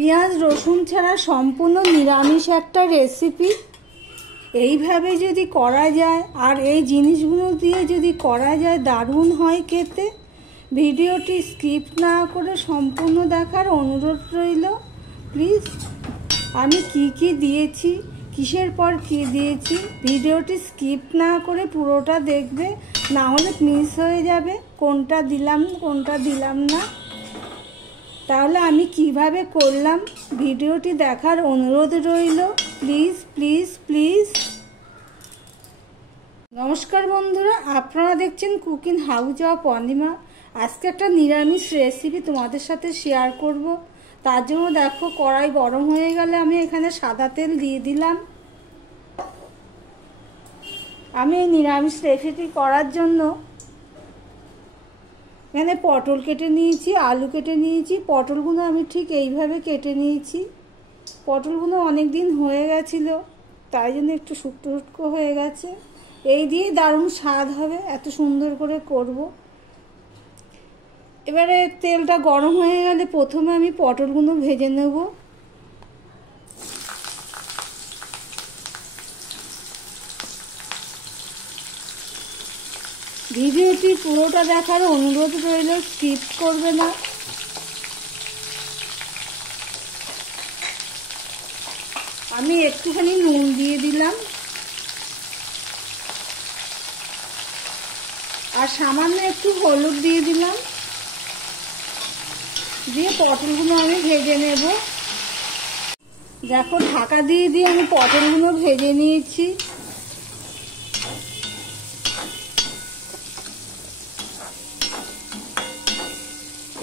পেঁয়াজ রসুন ছাড়া সম্পূর্ণ নিরামিষ একটা রেসিপি। এইভাবে যদি করা যায় আর এই জিনিসগুলো দিয়ে যদি করা যায় দারুণ হয় খেতে। ভিডিওটি স্কিপ না করে সম্পূর্ণ দেখার অনুরোধ রইল। প্লিজ আমি কি দিয়েছি, কিসের পর কি দিয়েছি, ভিডিওটি স্কিপ না করে পুরোটা দেখবে, না হলে মিস হয়ে যাবে কোনটা দিলাম কোনটা দিলাম না। তাহলে আমি কিভাবে করলাম ভিডিওটি দেখার অনুরোধ রইল। Please please please. নমস্কার বন্ধুরা, আপনারা দেখছেন কুকিং হাউস অফ অনিমা। আজকে একটা নিরামিষ রেসিপি তোমাদের সাথে শেয়ার করব। তার জন্য দেখো কড়াই গরম হয়ে গেলে আমি এখানে সাদা তেল দিয়ে দিলাম। আমি এই নিরামিষ রেসিপি করার জন্য এখানে পটল কেটে নিয়েছি, আলু কেটে নিয়েছি। পটলগুলো আমি ঠিক এইভাবে কেটে নিয়েছি। পটলগুলো অনেক দিন হয়ে গেছিলো, তাই জন্য একটু শুকনো শুকনো হয়ে গেছে। এই দিয়ে দারুণ স্বাদ হবে, এত সুন্দর করে করব। এবারে তেলটা গরম হয়ে গেলে প্রথমে আমি পটলগুলো ভেজে নেব। ভিডিওটি পুরোটা দেখার অনুরোধ রইল, স্কিপ করবে না। আমি একটুখানি নুন দিয়ে দিলাম আর সামান্য একটু হলুদ দিয়ে দিলাম, দিয়ে পটলগুলো আমি ভেজে নেব। দেখো ঢাকা দিয়ে দিয়ে আমি পটলগুলো ভেজে নিয়েছি।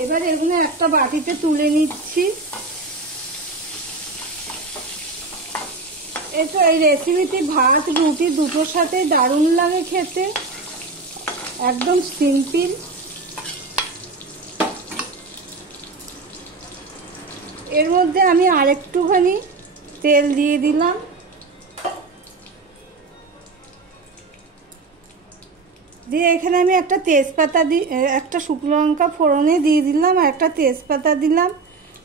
এবার এগুলো একটা বাটিতে তুলে নিচ্ছি। তো এই রেসিপিটি ভাত রুটি দুটোর সাথে দারুণ লাগে খেতে, একদম সিম্পল। এর মধ্যে আমি আরেকটুখানি তেল দিয়ে দিলাম, দিয়ে এখানে আমি একটা তেজপাতা একটা শুকনো লঙ্কা ফোড়নে দিয়ে দিলাম, আর একটা তেজপাতা দিলাম,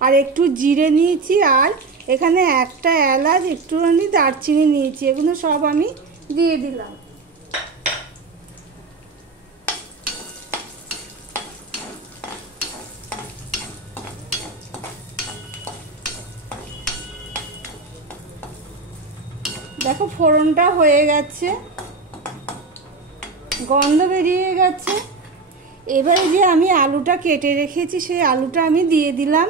আর একটু জিরে নিয়েছি, আর এখানে একটা এলাচ একটুখানি দারচিনি নিয়েছি। এগুলো সব আমি দিয়ে দিলাম। দেখো ফোড়নটা হয়ে গেছে, গন্ধ বেরিয়ে গেছে। এবারে যে আমি আলুটা কেটে রেখেছি সেই আলুটা আমি দিয়ে দিলাম।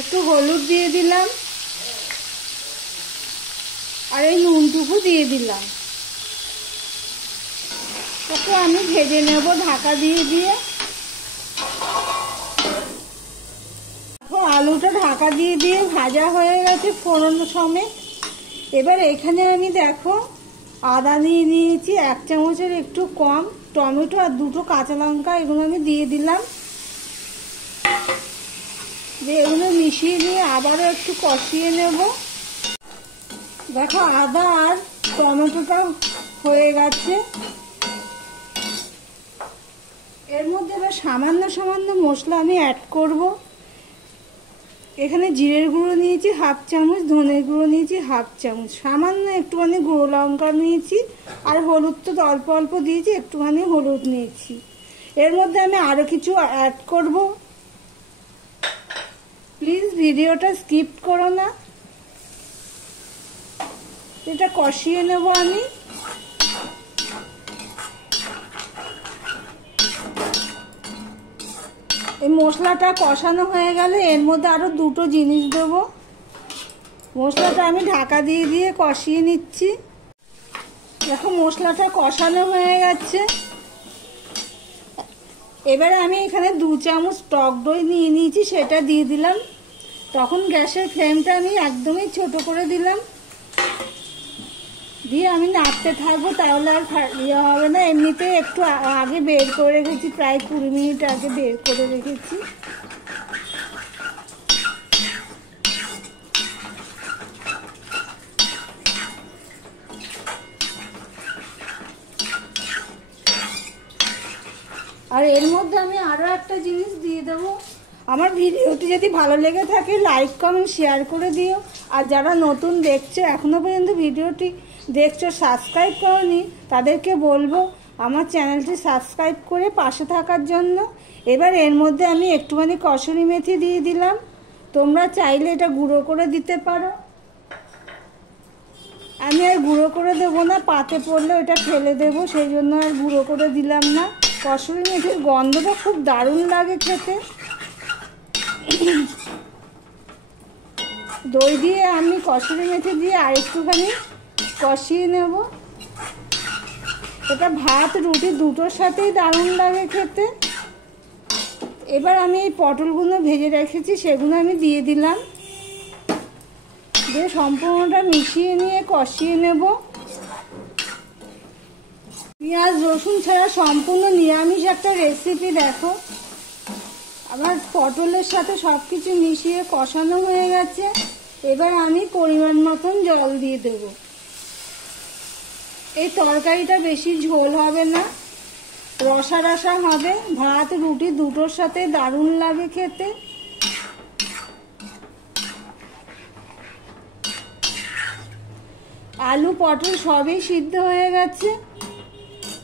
একটু হলুদ দিয়ে দিলাম আর এই নুনটুকু দিয়ে দিলাম। ওকে আমি ভেজে নেব ঢাকা দিয়ে দিয়ে। আলুটা ঢাকা দিয়ে দিয়ে ভাজা হয়ে গেছে ফোড়ন সমেত। এবার এখানে আমি দেখো আদা নিয়ে নিয়েছি 1 চামচের একটু কম, টমেটো আর 2টো কাঁচা লঙ্কা, এগুলো আমি দিয়ে দিলাম। দিয়ে এগুলো মিশিয়ে নিয়ে আবারও একটু কষিয়ে নেব। দেখো আদা আর টমেটোটা হয়ে গেছে। এর মধ্যে এবার সামান্য সামান্য মশলা আমি অ্যাড করব। এখানে জিরের গুঁড়ো নিয়েছি 1/2 চামচ, ধনের গুঁড়ো নিয়েছি 1/2 চামচ, সামান্য একটুখানি গুঁড়ো লঙ্কা নিয়েছি, আর হলুদ তো অল্প অল্প দিয়েছি, একটুখানি হলুদ নিয়েছি। এর মধ্যে আমি আরও কিছু অ্যাড করব। প্লিজ ভিডিওটা স্কিপ করো না। এটা কষিয়ে নেব আমি। এই মশলাটা কষানো হয়ে গেলে এর মধ্যে আরও 2টো জিনিস দেব। মশলাটা আমি ঢাকা দিয়ে দিয়ে কষিয়ে নিচ্ছি। দেখো মশলাটা কষানো হয়ে গেছে। এবারে আমি এখানে 2 চামচ টক দই নিয়ে নিয়েছি, সেটা দিয়ে দিলাম। তখন গ্যাসের ফ্লেমটা আমি একদমই ছোট করে দিলাম, দিয়ে আমি নাড়তে থাকবো, তাহলে আর ইয়ে হবে না। এমনিতে একটু আগে বের করে রেখেছি, প্রায় 20 মিনিট আগে বের করে রেখেছি। আর এর মধ্যে আমি আরও একটা জিনিস দিয়ে দেবো। আমার ভিডিওটি যদি ভালো লেগে থাকে লাইক কমেন্ট শেয়ার করে দিও। আর যারা নতুন দেখছো এখনও পর্যন্ত ভিডিওটি দেখছো সাবস্ক্রাইব করোনি, তাদেরকে বলবো আমার চ্যানেলটি সাবস্ক্রাইব করে পাশে থাকার জন্য। এবার এর মধ্যে আমি একটুখানি কসুরি মেথি দিয়ে দিলাম। তোমরা চাইলে এটা গুঁড়ো করে দিতে পারো। আমি আর গুঁড়ো করে দেবো না, পাতে পড়লে ওটা ফেলে দেবো, সেই জন্য আর গুঁড়ো করে দিলাম না। কসুরি মেথির গন্ধটা খুব দারুণ লাগে খেতে। দই দিয়ে আমি কসুরি মেথি দিয়ে আরেকটুখানি কষিয়ে নেব। এটা ভাত রুটি দুটোর সাথেই দারুণ লাগে খেতে। এবার আমি এই পটলগুলো ভেজে রেখেছি সেগুলো আমি দিয়ে দিলাম, দিয়ে সম্পূর্ণটা মিশিয়ে নিয়ে কষিয়ে নেব। পেঁয়াজ রসুন ছাড়া সম্পূর্ণ নিরামিষ একটা রেসিপি। দেখো আমার পটলের সাথে সব কিছু মিশিয়ে কষানো হয়ে গেছে। এবার আমি পরিমাণ মতন জল দিয়ে দেব। এই তরকারিটা বেশি ঝোল হবে না, রসা রসা হবে, ভাত রুটি দুটোর সাথে দারুণ লাগে খেতে। আলু পটল সবই সিদ্ধ হয়ে গেছে,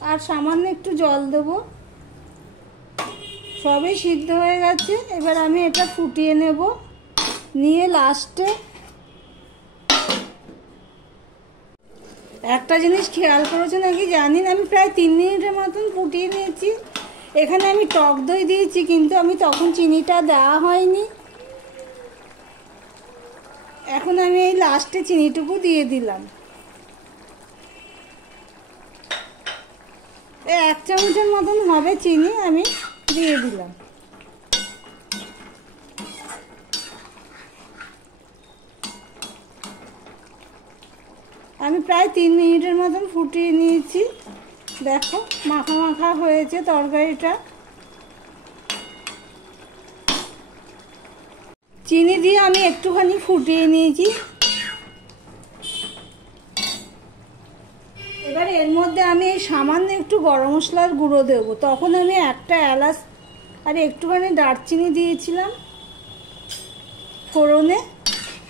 আর সামান্য একটু জল দেবো। সবই সিদ্ধ হয়ে গেছে। এবার আমি এটা ফুটিয়ে নেব, নিয়ে লাস্টে একটা জিনিস খেয়াল করেছো নাকি জানি না, আমি প্রায় 3 মিনিটের মতন ফুটিয়ে নিয়েছি। এখানে আমি টক দই দিয়েছি, কিন্তু আমি তখন চিনিটা দেওয়া হয়নি। এখন আমি এই লাস্টে চিনিটুকু দিয়ে দিলাম। 1 চামচের মতন হবে চিনি আমি দিয়ে দিলাম। আমি প্রায় 3 মিনিটের মতন ফুটিয়ে নিয়েছি। দেখো মাখা মাখা হয়েছে তরকারিটা। চিনি দিয়ে আমি একটুখানি ফুটিয়ে নিয়েছি। এবার এর মধ্যে আমি এই সামান্য একটু গরম মশলার গুঁড়ো দেবো। তখন আমি একটা এলাচ আর একটুখানি দারচিনি দিয়েছিলাম ফোড়নে।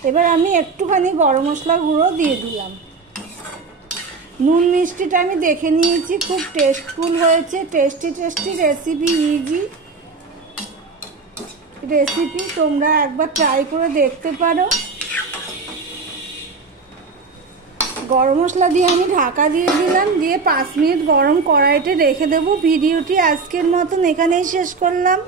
এবার আমি একটুখানি গরম মশলা গুঁড়ো দিয়ে দিলাম। নুন মিষ্টিটা আমি দেখে নিয়েছি, খুব টেস্টফুল হয়েছে। টেস্টি রেসিপি, ইজি রেসিপি, তোমরা একবার ট্রাই করে দেখতে পারো। গরম মশলা দিয়ে আমি ঢাকা দিয়ে দিলাম, দিয়ে 5 মিনিট গরম কড়াইতে রেখে দেবো। ভিডিওটি আজকের মতন এখানেই শেষ করলাম।